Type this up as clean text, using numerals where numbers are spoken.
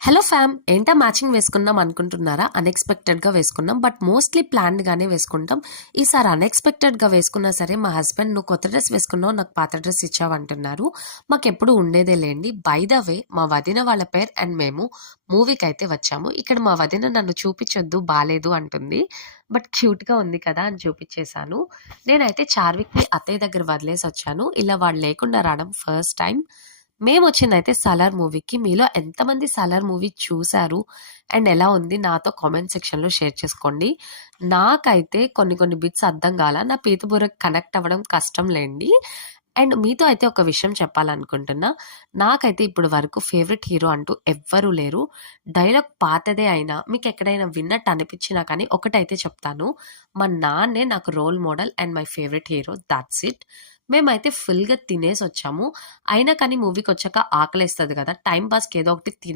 Hello ఫ్యామ్ ఏంటా matching వేసుకున్నాం అనుకుంటున్నారా? అన్ఎక్స్పెక్టెడ్గా వేసుకున్నాం, బట్ మోస్ట్లీ ప్లాన్డ్గానే వేసుకుంటాం. ఈసారి అన్ఎక్స్పెక్టెడ్గా వేసుకున్నా సరే మా హస్బెండ్ నువ్వు కొత్త డ్రెస్ వేసుకున్నావు, నాకు పాత డ్రెస్ ఇచ్చావు అంటున్నారు. మాకెప్పుడు ఉండేదే లేండి. బై ద వే మా వదిన వాళ్ళ పేరు అండ్ మేము మూవీకి అయితే వచ్చాము. ఇక్కడ మా వదిన నన్ను చూపించొద్దు బాలేదు అంటుంది, బట్ క్యూట్గా ఉంది కదా అని చూపించేశాను. నేనైతే చార్విక్ని అత్తయ్య దగ్గర వదిలేసి వచ్చాను. ఇలా వాళ్ళు లేకుండా రావడం ఫస్ట్ టైం. మేమొచ్చిందయితే 'సలార్' మూవీకి. మీలో ఎంతమంది 'సలార్' మూవీ చూసారు అండ్ ఎలా ఉంది నాతో కామెంట్ సెక్షన్‌లో షేర్ చేసుకోండి. నాకైతే కొన్ని కొన్ని బిట్స్ అర్థం కాల. నా పీతబుర్రకి కనెక్ట్ అవ్వడం కష్టం లేండి. అండ్ మీతో అయితే ఒక విషయం చెప్పాలనుకుంటున్నా. నాకైతే ఇప్పటి వరకు ఫేవరెట్ హీరో అంటూ ఎవ్వరూ లేరు. డైలాగ్ పాతదే అయినా మీకెక్కడైనా విన్నట్టు అనిపించినా కానీ ఒకటైతే చెప్తాను. మా నాన్నే నాకు role model and my favourite hero. That's it. మేమైతే ఫుల్‌గా తినేసొచ్చాము. అయినా కానీ మూవీకొచ్చాక ఆకలేస్తది గదా! టైమ్ పాస్‌కి ఏదో ఒకటి